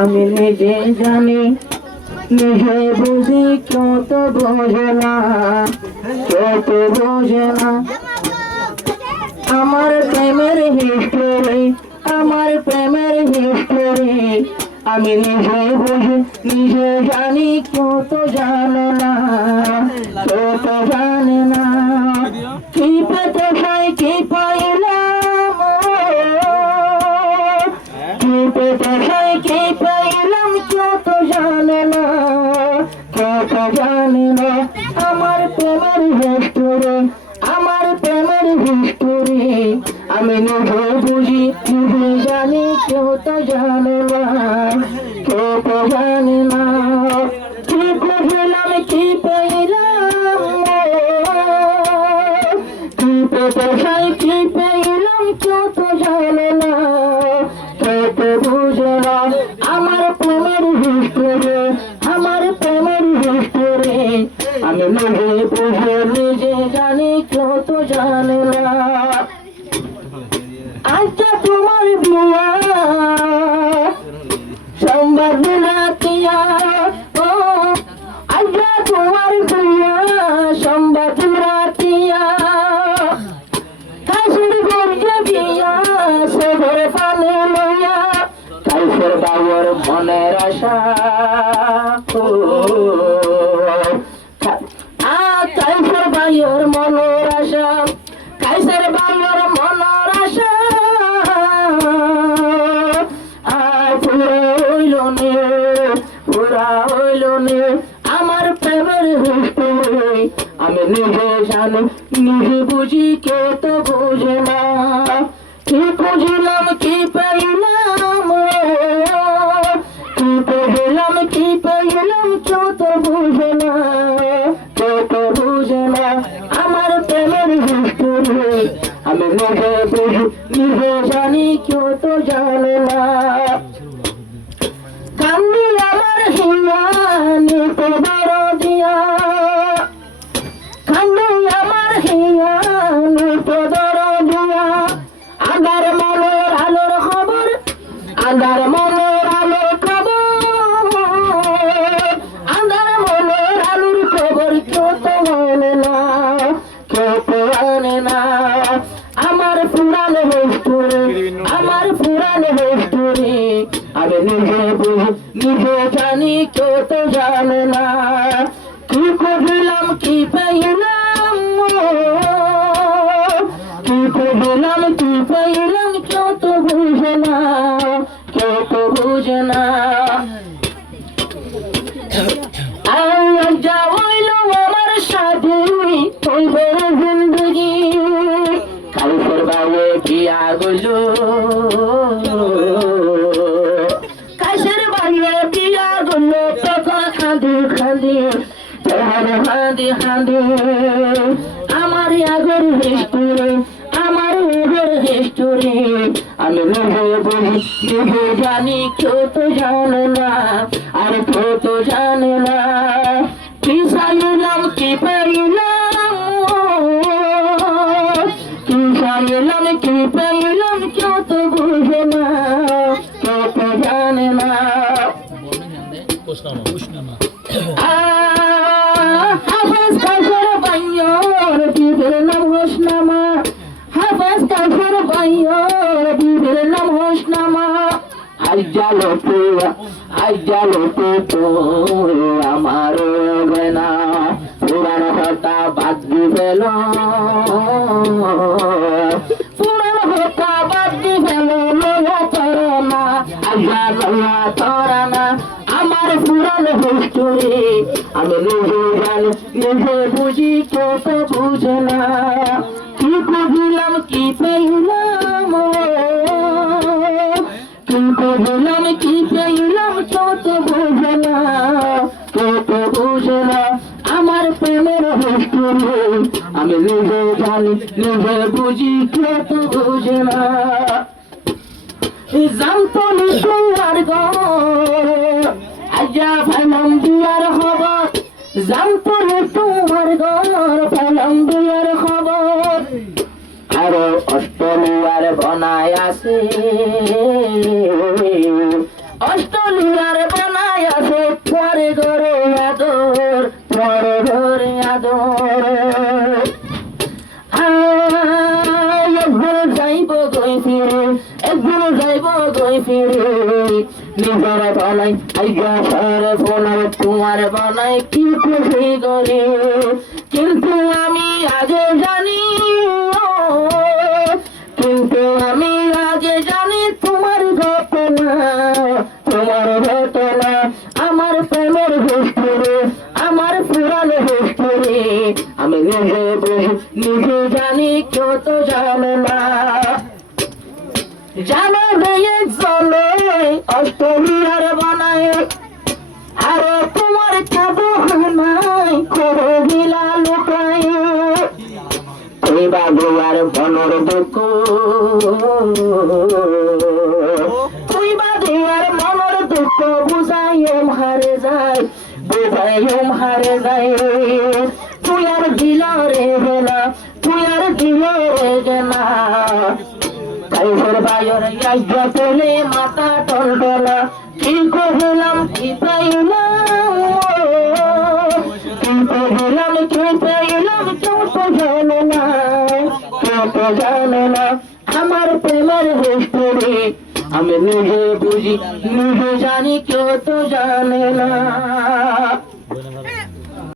আমি নিজে জানি নিজে বুঝি কেউ তো বোঝে না, কেউ তো বোঝে না আমার প্রেমের হিস্টোরি, আমার প্রেমের হিস্টোরি। আমি নিজে বুঝি নিজে জানি কেউ তো জানে না, কেউ তো জানে না। কি পেতে চাই কি পাইলাম, কি পেতে চাই কি পাইলাম কেউ তো জানে না, কেউ তো জানে না আমার প্রেমের হিস্টোরি, আমার প্রেমের হিস্টোরি। আমি নিজে বুঝি নিজে জানি কেউ তো জানে না, কেউ তো জানে না। কি বুঝলাম কি পাইলাম, কি পেতে চাই কি পাইলাম কেউ তো জানে না, কেউ তো বুঝে না আমার প্রেমের হিস্টোরি, আমার প্রেমের হিস্টোরি। আমি নিজে বুঝে নিজে জানি কেউ তো জানে না। আচ্ছা তোমার বিয়া সোমবার রাতিয়া, ও আচ্ছা তোমার বিয়া সোমবার রাতিয়া। কাশির গর্জে বিয়া সবর পানে লইয়া, কাইসের বাবর মনের আশা, কাইসের বাবর মনের আশা, কাইসের বাবর মনের আশা। পুরা হইল নে, পুরা হইল নে আমার প্রেমের হিস্টোরি। আমি নিজে জানি নিজে বুঝি কেউ তো বোঝে না। কি বুঝলাম কি পাইলাম, কি বুঝলাম কি পাইলাম কেউ তো বুঝে না, কেউ তো বুঝে না আমার প্রেমের হিস্টোরি। আমি নিজে বুঝি নিজে জানি কেউ তো জানে না। কান্দি আমার হিয়া নিতে বড় দিয়া, কান্দি আমার হিয়া নিতে বড় দিয়া। আন্ধার মনের আলোর খবর, আন্ধার মনের আলোর খবর, আন্ধার মনের আলোর খবর কেউ তো জানে না, কেউ তো জানে না আমার পুরান হিস্টোরি, আমার পুরান হিস্টোরি। আমি নিজে বুঝি নিজে জানি কেউ তো জানে না। কি খুঁজলাম কি পাইলাম, কি খুঁজলাম কি পাইলাম কেউ তো বুঝে না, কেউ তো বুঝে না। যা হইল আমার সাথে হইবে জিন্দগি, কাইসের বাবু বিয়া গইল, কাইসের বাবু বিয়া গইল। তখন খাঁদি খাঁদি হাঁদি হাঁদি আমার আগের হিস্টোরি, আমার আগের হিস্টোরি। আমি নিজে বুঝি নিজে জানি কেউ তো জানে না, আর কেউ তো জানে না। কি চাইলাম কি পাইলাম, কি চাইলাম কি পাইলাম কেউ তো বুঝে না, কেউ তো জানে না। হাফেজ কাফের বাইয়র বিবির নাম হোসনামা, হাফেজ কাফের বাইয়র বিবির নাম হোসনামা। আজ জালোতে তো আমার বেনা, পুরান হতা বাদ দিবেল, পুরান হতা বাদ দিবেল লয়া তরনা, আজা লয়া তরনা আমার পুরান হিস্টোরি। আমি নিজে জানি নিজে বুঝি কেউ তো বুঝে না। কি বুঝলাম কি পাইলাম, কি বুঝলাম কি পাইলাম কেউ তো বুঝে না, কেউ তো বুঝে না আমার প্রেমের হিস্টোরি। আমি নিজে জানি নিজে বুঝি কেউ তো বুঝে না। জানতো তোমার ঘর আজা ফেলাম বিয়ার খবর, জানতো তোমার ঘর ফেলাম বিয়ার খবর। আরো অষ্ট অষ্টলিয়ার বনায় আছে, অষ্টলিয়ার বনায় আছে, পরে ঘরে আদর, পরে ঘরে আদর। একদিন যাইব গই ফিরে, একদিন যাইব গই ফিরে, নিজের বনাই আইয়া সারে ফোনার, তোমার বনাই কি খুশি করে। কিন্তু আমি আগে জানি, কিন্তু আমি আগে জানি তোমার ঘটনা, তোমার ঘটনা আমার প্রেমের হিস্টোরি, আমার পুরানো হিস্টোরি। আমি নিজে বুঝি নিজে জানি, কেউ তো জানে না। জানো ভেয়ে চলে অষ্টলিয়ার বানায়, আরে তোমার কাবু নাই করে দিলা লুকায়। তুই বাগুয়ার মনের দুঃখ, তুই বাগুয়ার মনের দুঃখ বুঝাইম হারে যায়, বুঝাইম হারে যায়। তুই আর দিল রে গেলা, তুই আর দিল রে গেলা, কাইফের বায়র আইয়া তোলে মাথা টলটলা। কি কহিলাম কি পাইলাম, কি কহিলাম কি পাইলাম, কেউ তো জানে না, কেউ তো জানে না আমার প্রেমের হিস্টোরি। আমি নিজে বুঝি নিজে জানি, কেউ তো জানে না।